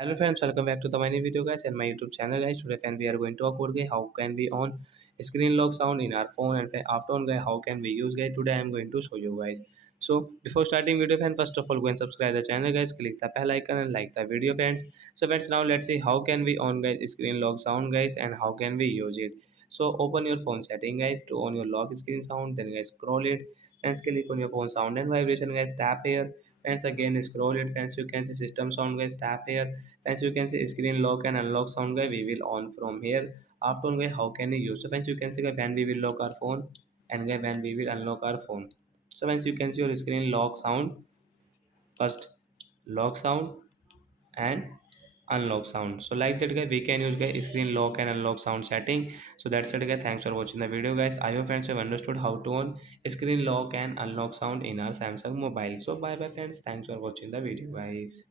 Hello friends, welcome back to the my new video guys and my YouTube channel guys. Today friend we are going to talk about guys how can we on screen lock sound in our phone and after on guys how can we use guys. Today I am going to show you guys. So before starting video friend, first of all go and subscribe the channel guys, click the bell icon and like the video friends. So friends, now let's see how can we on guys screen lock sound guys and how can we use it. So open your phone setting guys to on your lock screen sound, then guys scroll it and click on your phone sound and vibration guys, tap here. Friends, again scroll it. Friends, you can see system sound guys, tap here. Friends, you can see screen lock and unlock sound guy, we will on from here. After on guy how can we use. So friends, you can see guy when we will lock our phone and guy when we will unlock our phone. So friends, you can see your screen lock sound. First lock sound and unlock sound. So like that guy we can use guy screen lock and unlock sound setting. So that's it guy, thanks for watching the video guys. I hope friends have understood how to on screen lock and unlock sound in our Samsung mobile. So bye bye friends, thanks for watching the video guys.